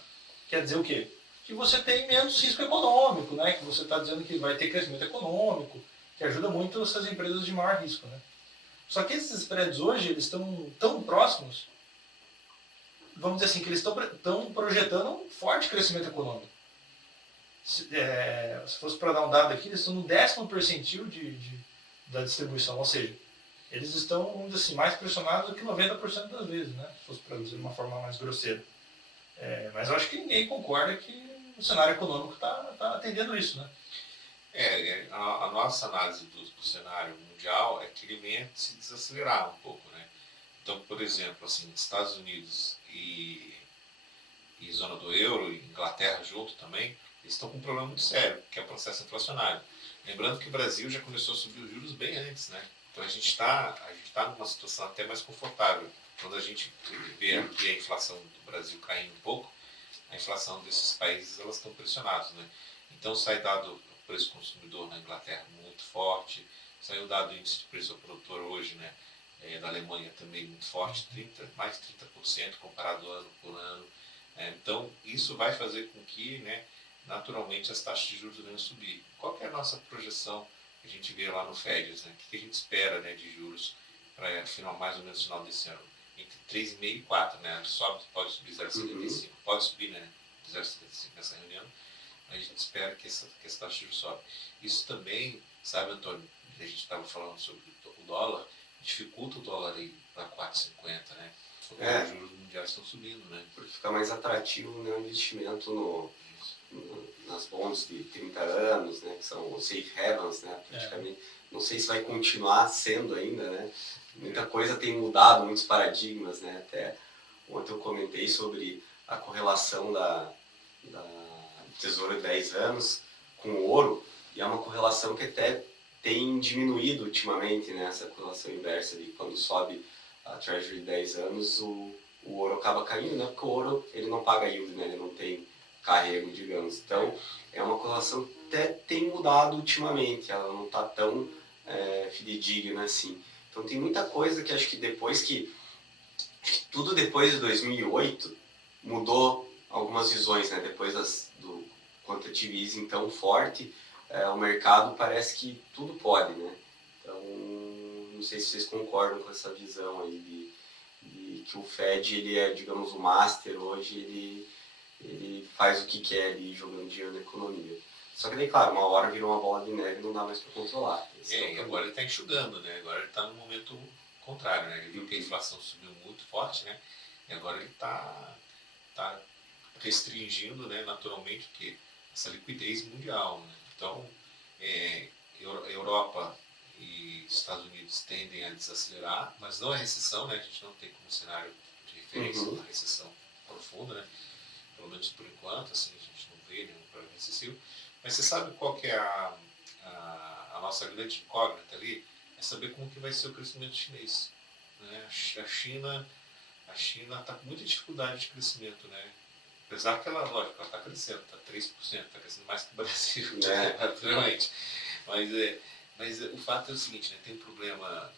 quer dizer o quê? Que você tem menos risco econômico, né? Que você está dizendo que vai ter crescimento econômico, que ajuda muito essas empresas de maior risco, né? Só que esses spreads hoje, eles estão tão próximos, vamos dizer assim, que eles estão projetando um forte crescimento econômico. Se fosse para dar um dado aqui, eles estão no 10º percentil da distribuição, ou seja, eles estão, vamos dizer assim, mais pressionados do que 90% das vezes, né? Se fosse para dizer de uma forma mais grosseira. Mas eu acho que ninguém concorda que o cenário econômico está atendendo isso, né? A nossa análise do cenário mundial é que ele venha se desacelerar um pouco, né? Então, por exemplo, assim, Estados Unidos e zona do euro, e Inglaterra junto também, eles estão com um problema muito sério, que é o processo inflacionário. Lembrando que o Brasil já começou a subir os juros bem antes, né? Então a gente está numa situação até mais confortável. Quando a gente vê aqui a inflação do Brasil caindo um pouco, a inflação desses países elas estão pressionadas, né? Então sai dado o preço consumidor na Inglaterra muito forte, saiu dado o índice de preço ao produtor hoje, né? Na Alemanha também muito forte, mais 30% comparado ano por ano. Então isso vai fazer com que, né, naturalmente as taxas de juros venham subir. Qual que é a nossa projeção que a gente vê lá no FED, né? O que a gente espera, né, de juros para mais ou menos no final desse ano? Entre 3,5 e 4, né? Pode subir 0,75, pode subir, né, 0,75 nessa reunião, mas a gente espera que essa taxa de juros sobe. Isso também, sabe, Antônio, a gente estava falando sobre o dólar, dificulta o dólar aí para 4,50, né? Porque os juros mundiais estão subindo, né? Porque fica mais atrativo, né, o investimento nas bonds de 30 anos, né, que são os safe havens, né, praticamente. Não sei se vai continuar sendo ainda, né? Muita coisa tem mudado, muitos paradigmas, né? Até ontem eu comentei sobre a correlação da Tesouro de 10 anos com o ouro, e é uma correlação que até tem diminuído ultimamente, né, essa correlação inversa de quando sobe a Treasury de 10 anos, o ouro acaba caindo, né, porque o ouro ele não paga yield, né, ele não tem carrego, digamos. Então, é uma correlação que até tem mudado ultimamente, ela não está tão fidedigna assim. Então, tem muita coisa que acho que tudo depois de 2008 mudou algumas visões, né, depois do quantitative easing tão forte, o mercado parece que tudo pode, né? Então, não sei se vocês concordam com essa visão aí de que o Fed, ele é, digamos, o master hoje, ele faz o que quer ali, jogando dinheiro na economia. Só que daí, claro, uma hora virou uma bola de neve e não dá mais para controlar. E agora ele está enxugando, né? Agora ele está no momento contrário, né? Ele viu que a inflação subiu muito forte, né? E agora ele está restringindo, né, naturalmente, porque essa liquidez mundial, né? Então, Europa e Estados Unidos tendem a desacelerar, mas não é recessão, né? A gente não tem como cenário de referência uma recessão profunda, né? Pelo menos por enquanto, assim, a gente não vê nenhum problema recessivo. Mas você sabe qual que é a nossa grande incógnita ali? É saber como que vai ser o crescimento chinês, né? A China está com muita dificuldade de crescimento, né? Apesar que ela, lógico, ela está crescendo, está 3%, está crescendo mais que o Brasil, naturalmente. Mas o fato é o seguinte, né? Tem um problema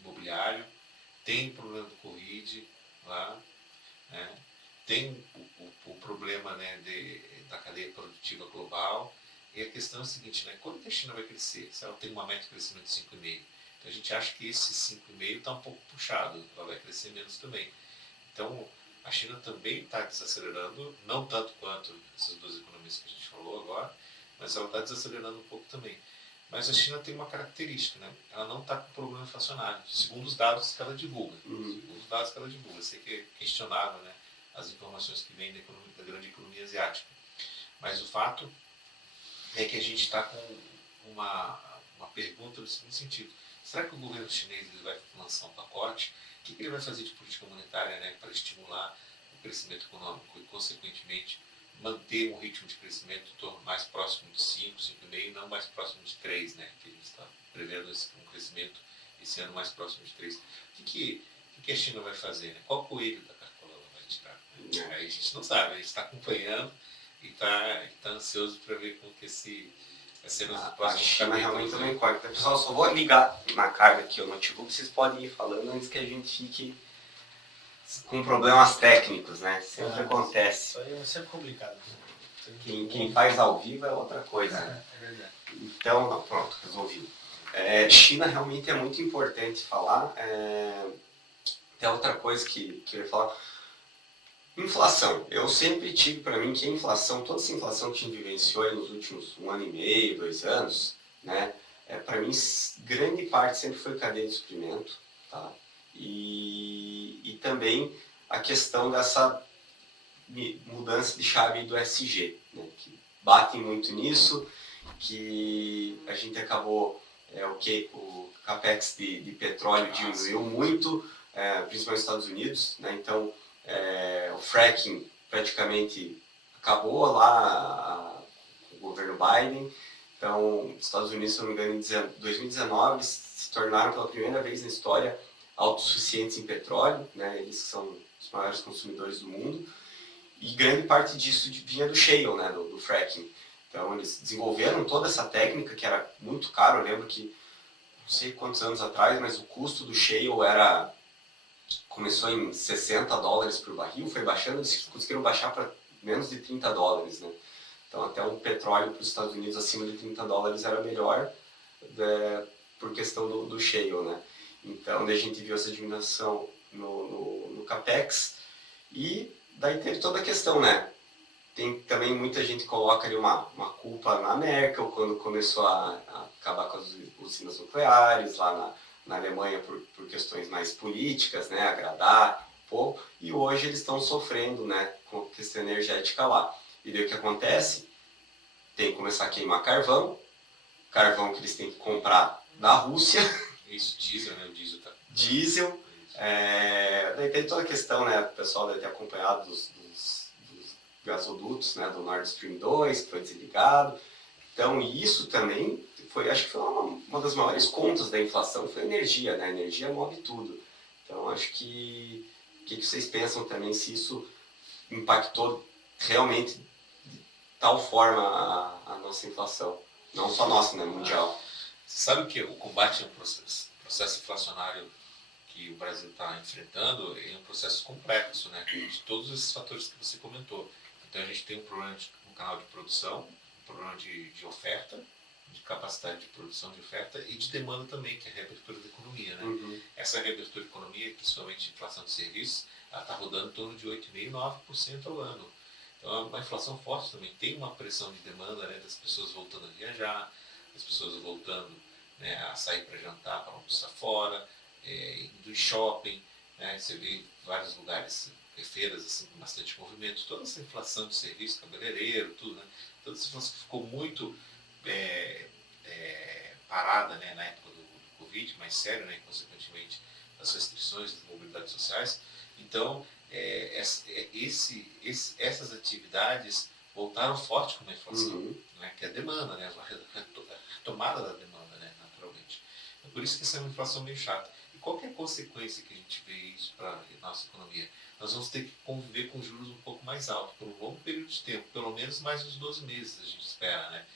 imobiliário, tem problema do Covid lá, né? Tem o problema, né, da cadeia produtiva global, e a questão é a seguinte, né? Quando a China vai crescer? Se ela tem uma meta de crescimento de 5,5%, então a gente acha que esse 5,5% está um pouco puxado, ela vai crescer menos também. Então, a China também está desacelerando, não tanto quanto essas duas economias que a gente falou agora, mas ela está desacelerando um pouco também. Mas a China tem uma característica, né? Ela não está com problema inflacionário, segundo os dados que ela divulga. Segundo os dados que ela divulga. Sei que é questionável, né, as informações que vêm da grande economia asiática. Mas o fato é que a gente está com uma pergunta no seguinte sentido. Será que o governo chinês ele vai lançar um pacote? O que ele vai fazer de política monetária, né, para estimular o crescimento econômico e, consequentemente, manter um ritmo de crescimento mais próximo de 5, 5,5 e não mais próximo de 3, né, que a gente está prevendo um crescimento esse ano mais próximo de 3. O que a China vai fazer? Né? Qual coelho da cartola ela vai tirar? Né? Aí a gente não sabe, a gente está acompanhando e está ansioso para ver como que vai ser nos próximos capítulos. A China realmente né? não importa. Pessoal, só vou ligar na carga aqui o notebook, vocês podem ir falando antes que a gente fique com problemas técnicos, né? Sempre acontece. Isso aí é sempre complicado. Quem faz ao vivo é outra coisa. Né? É verdade. Então, não, pronto, resolvi. China realmente é muito importante falar. Tem outra coisa que eu ia falar. Inflação. Eu sempre tive para mim que a inflação, toda essa inflação que a gente vivenciou nos últimos 1 ano e meio, 2 anos, né? Para mim, grande parte sempre foi cadeia de suprimento, tá? E também a questão dessa mudança de chave do SG, né? Que bate muito nisso, que a gente acabou, o capex de petróleo diminuiu muito, principalmente nos Estados Unidos, né? Então, o fracking praticamente acabou lá com o governo Biden. Então, os Estados Unidos, se não me engano, em 2019, eles se tornaram pela primeira vez na história autossuficientes em petróleo, né? Eles são os maiores consumidores do mundo. E grande parte disso vinha do shale, né? do fracking. Então, eles desenvolveram toda essa técnica que era muito caro. Eu lembro que, não sei quantos anos atrás, mas o custo do shale começou em $60 por barril, foi baixando, eles conseguiram baixar para menos de $30, né? Então até um petróleo para os Estados Unidos acima de $30 era melhor, por questão do shale, né? Então daí a gente viu essa diminuição no capex, e daí teve toda a questão, né? Tem também muita gente que coloca ali uma culpa na Merkel, quando começou a acabar com as usinas nucleares, lá na Alemanha por questões mais políticas, né, agradar o povo, e hoje eles estão sofrendo, né, com a questão energética lá. E daí o que acontece? Tem que começar a queimar carvão que eles têm que comprar da Rússia. Isso, diesel, né, o diesel tá... Diesel. Daí tem toda a questão, né, o pessoal deve ter acompanhado gasodutos, né, do Nord Stream 2, que foi desligado. Então, isso também acho que foi uma das maiores contas da inflação, foi a energia, né? A energia move tudo. Então, acho que o que vocês pensam também, se isso impactou realmente de tal forma a nossa inflação? Não só nossa, né? Mundial. Você sabe que o combate ao processo inflacionário que o Brasil está enfrentando é um processo complexo, né? De todos esses fatores que você comentou. Então, a gente tem um problema no canal de produção, um problema de oferta, de capacidade de produção de oferta e de demanda também, que é a reabertura da economia. Né? Uhum. Essa reabertura da economia, principalmente a inflação de serviços, ela está rodando em torno de 8,5%, 9% ao ano. Então é uma inflação forte também. Tem uma pressão de demanda, né, das pessoas voltando a viajar, das pessoas voltando, né, a sair para jantar, para almoçar fora, indo em shopping. Né? Você vê vários lugares, feiras assim, com bastante movimento. Toda essa inflação de serviço, cabeleireiro, tudo, né? Toda essa inflação ficou muito parada, né, na época do Covid, mais sério, né, consequentemente das restrições das mobilidades sociais. Então, essas atividades voltaram forte com a inflação, né, que é a demanda, né, a retomada da demanda, né, naturalmente. É por isso que essa é uma inflação meio chata. E qual que é a consequência que a gente vê isso para a nossa economia? Nós vamos ter que conviver com juros um pouco mais altos por um longo período de tempo, pelo menos mais uns 12 meses a gente espera, né?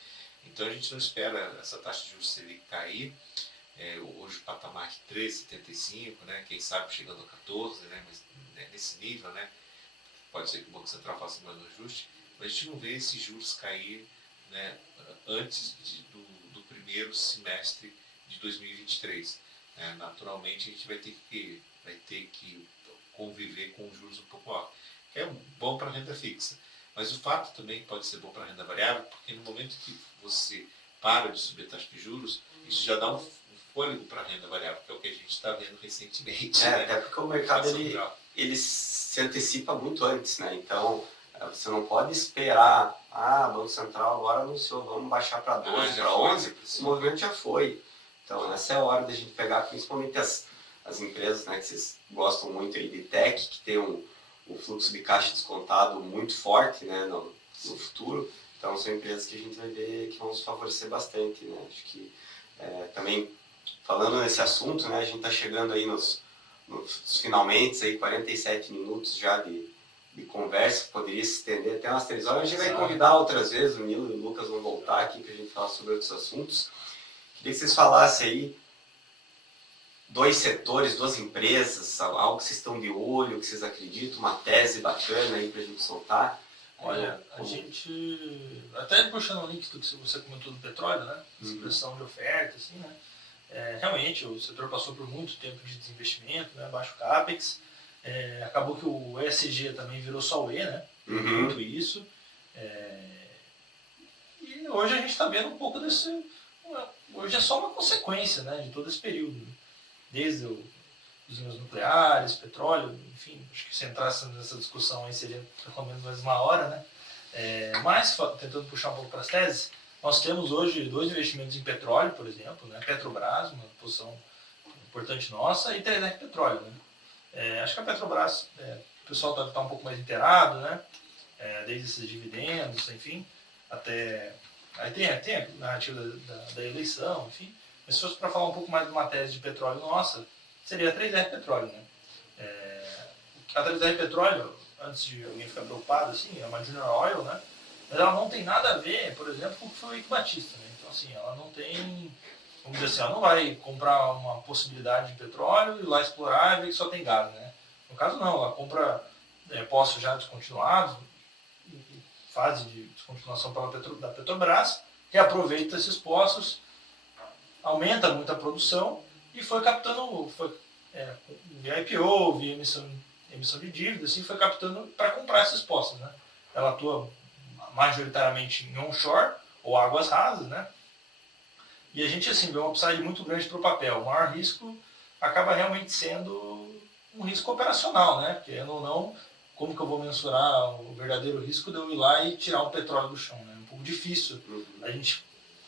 Então a gente não espera essa taxa de juros Selic cair, hoje o patamar de 13,75, né, quem sabe chegando a 14, né, mas nesse nível, né, pode ser que o Banco Central faça mais um ajuste, mas a gente não vê esses juros cair, né, antes do primeiro semestre de 2023. Naturalmente a gente vai ter que conviver com juros um pouco altos, que é bom para a renda fixa. Mas o fato também pode ser bom para a renda variável, porque no momento que você para de subir a taxa de juros, isso já dá um fôlego para a renda variável, que é o que a gente está vendo recentemente. Né? Até porque o mercado ele se antecipa muito antes, né? Então, você não pode esperar, o Banco Central agora anunciou, vamos baixar para 12, para 11, o movimento já foi. Então, essa é a hora da gente pegar, principalmente as empresas, né, que vocês gostam muito aí de tech, que tem um fluxo de caixa descontado muito forte, né, no futuro. Então, são empresas que a gente vai ver que vão se favorecer bastante, né? Acho que também, falando nesse assunto, né, a gente está chegando aí nos finalmente, aí 47 minutos já de conversa, que poderia se estender até umas 3 horas. A gente vai convidar outras vezes, o Nilo e o Lucas vão voltar aqui para a gente falar sobre outros assuntos. Queria que vocês falassem aí 2 setores, 2 empresas, algo que vocês estão de olho, que vocês acreditam, uma tese bacana aí para a gente soltar. Olha, a gente, até puxando o link do que você comentou do petróleo, né? Expressão de oferta, assim, né? Realmente o setor passou por muito tempo de desinvestimento, né? Baixo CAPEX. Acabou que o ESG também virou só o E, né? Muito isso. E hoje a gente está vendo um pouco desse... Hoje é só uma consequência, né, de todo esse período. Né? Desde usinas nucleares, petróleo, enfim, acho que se entrasse nessa discussão aí seria pelo menos mais 1 hora, né? Mas, tentando puxar um pouco para as teses, nós temos hoje 2 investimentos em petróleo, por exemplo, né? Petrobras, uma posição importante nossa, e 3R Petróleo, né? Acho que a Petrobras, o pessoal está um pouco mais inteirado, né? Desde esses dividendos, enfim, até... Aí tem a narrativa da eleição, enfim. Mas se fosse para falar um pouco mais de uma tese de petróleo nossa, seria a 3R Petróleo, né? A 3R Petróleo, antes de alguém ficar preocupado, assim, é uma Junior Oil, né? Mas ela não tem nada a ver, por exemplo, com o que foi o Eike Batista, né? Então, assim, ela não tem, vamos dizer assim, ela não vai comprar uma possibilidade de petróleo e lá explorar e ver que só tem gás, né? No caso, não, ela compra poços já descontinuados, fase de descontinuação da Petrobras, reaproveita esses poços, aumenta muito a produção e foi captando, via IPO, via emissão de dívida, assim, foi captando para comprar esses poços, né? Ela atua majoritariamente em onshore ou águas rasas, né? E a gente, assim, vê uma upside muito grande para o papel. O maior risco acaba realmente sendo um risco operacional, né? Porque, ou não, como que eu vou mensurar o verdadeiro risco de eu ir lá e tirar o petróleo do chão, né? É um pouco difícil a gente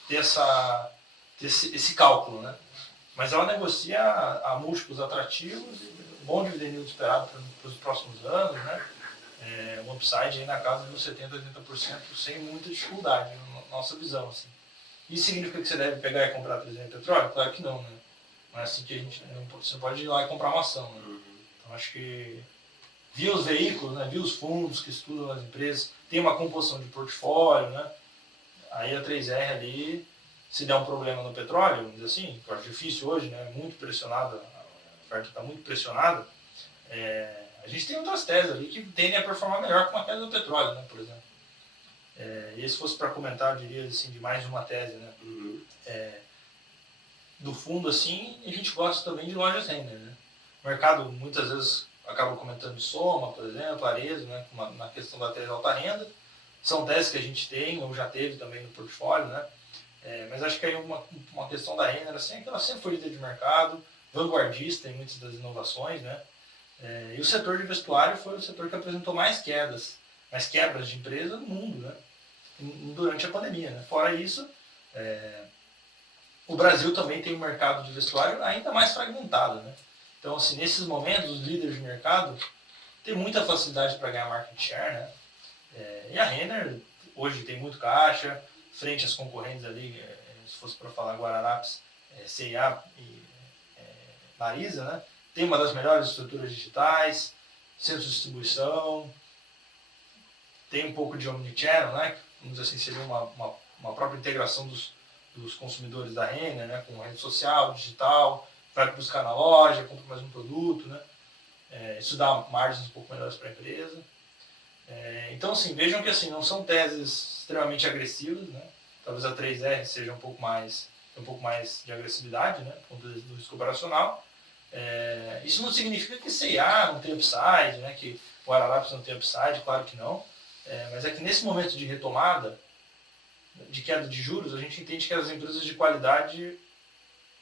ter esse cálculo, né? Mas ela negocia a múltiplos atrativos, bom dividendo esperado para os próximos anos, né? um upside aí na casa de uns 70%, 80% sem muita dificuldade, na nossa visão. Assim. Isso significa que você deve pegar e comprar 300 de petróleo? Claro que não, né? Não é assim que a gente você pode ir lá e comprar uma ação. Né? Então acho que via os veículos, né? Via os fundos que estudam as empresas, tem uma composição de portfólio, né? Aí a 3R ali, se der um problema no petróleo, vamos dizer assim, que eu acho difícil hoje, né? Muito pressionada, a oferta está muito pressionada, a gente tem outras teses ali que tendem a performar melhor com a queda do petróleo, né? Por exemplo. E se fosse para comentar, eu diria assim, de mais uma tese, né? Do fundo, assim, a gente gosta também de lojas Renner, né? O mercado muitas vezes acaba comentando de Soma, por exemplo, Arezzo, né? Na questão da tese alta renda. São teses que a gente tem, ou já teve também no portfólio, né? Mas acho que aí uma questão da Renner, assim, é que ela sempre foi líder de mercado, vanguardista em muitas das inovações, né? E o setor de vestuário foi o setor que apresentou mais quebras de empresa no mundo, né? Durante a pandemia, né? Fora isso, o Brasil também tem um mercado de vestuário ainda mais fragmentado, né? Então, assim, nesses momentos, os líderes de mercado têm muita facilidade para ganhar market share, né? E a Renner hoje tem muito caixa, frente às concorrentes ali, se fosse para falar Guararapes, C&A e Marisa, né? Tem uma das melhores estruturas digitais, centro de distribuição, tem um pouco de omnichannel, né? Vamos dizer assim, seria uma própria integração dos consumidores da Renner, né? Com rede social, digital, vai buscar na loja, compra mais um produto, né? Isso dá margens um pouco melhores para a empresa. Então, assim, vejam que assim, não são teses extremamente agressivas, né? Talvez a 3R seja um pouco mais de agressividade, né? Por conta do risco operacional. Isso não significa que C&A não tem upside, né? Que o Guararapes não tem upside, claro que não. Mas é que nesse momento de retomada, de queda de juros, a gente entende que as empresas de qualidade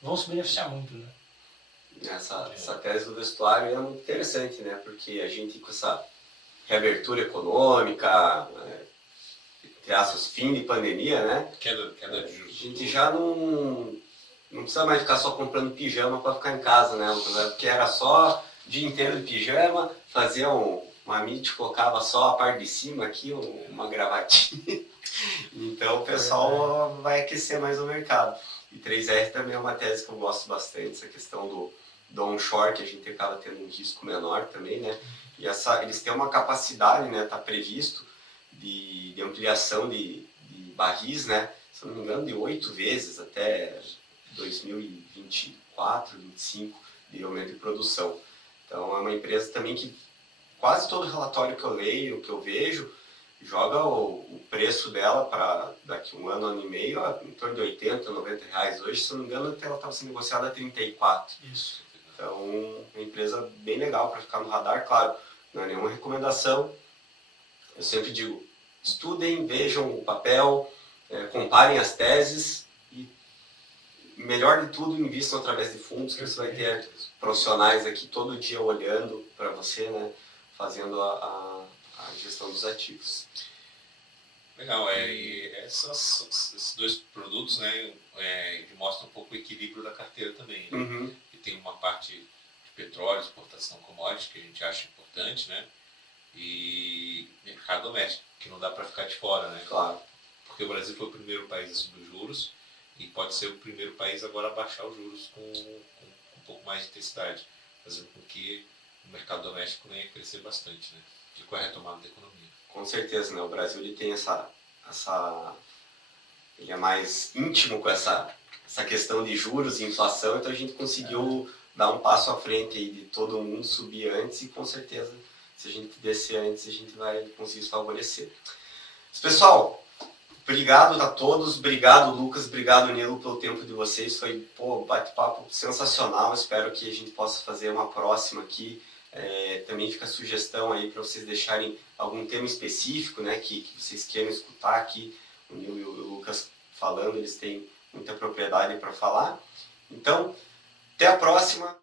vão se beneficiar muito, né? Essa tese do vestuário é muito interessante, né? Porque a gente com essa reabertura econômica, entre aspas, fim de pandemia, né? Queda de juros. A gente já não precisa mais ficar só comprando pijama para ficar em casa, né? Porque era só o dia inteiro de pijama, fazia uma meet, colocava só a parte de cima aqui, uma gravatinha. Então o pessoal vai aquecer mais o mercado. E 3R também é uma tese que eu gosto bastante, essa questão do onshore, que a gente acaba tendo um risco menor também, né? E eles têm uma capacidade, né? Está previsto de ampliação de barris, né? Se eu não me engano, de 8 vezes até 2024, 2025 de aumento de produção. Então é uma empresa também que quase todo relatório que eu leio, que eu vejo, joga o preço dela para daqui um ano e meio em torno de 80, 90 reais. Hoje, se eu não me engano, ela estava sendo negociada a 34. Isso. Então, uma empresa bem legal para ficar no radar. Claro, não é nenhuma recomendação. Eu sempre digo, estudem, vejam o papel, comparem as teses e, melhor de tudo, invistam através de fundos, que você vai ter profissionais aqui todo dia olhando para você, né, fazendo a gestão dos ativos. Legal, e esses dois produtos, né, mostram um pouco o equilíbrio da carteira também, né? Uhum. E tem uma parte de petróleo, exportação commodity, que a gente acha importante, né? E mercado doméstico, que não dá para ficar de fora, né? Claro. Porque o Brasil foi o primeiro país a subir os juros e pode ser o primeiro país agora a baixar os juros com um pouco mais de intensidade, fazendo com que o mercado doméstico venha a crescer bastante, né? E com a retomada da economia. Com certeza, né? O Brasil ele tem ele é mais íntimo com essa questão de juros e inflação, então a gente conseguiu dar um passo à frente aí de todo mundo subir antes e com certeza se a gente descer antes a gente vai conseguir se favorecer. Mas, pessoal, obrigado a todos, obrigado Lucas, obrigado Nilo pelo tempo de vocês, foi bate-papo sensacional, espero que a gente possa fazer uma próxima aqui. Também fica a sugestão aí para vocês deixarem algum tema específico, né, que vocês queiram escutar aqui, o Nilo e o Lucas falando, eles têm muita propriedade para falar. Então, até a próxima!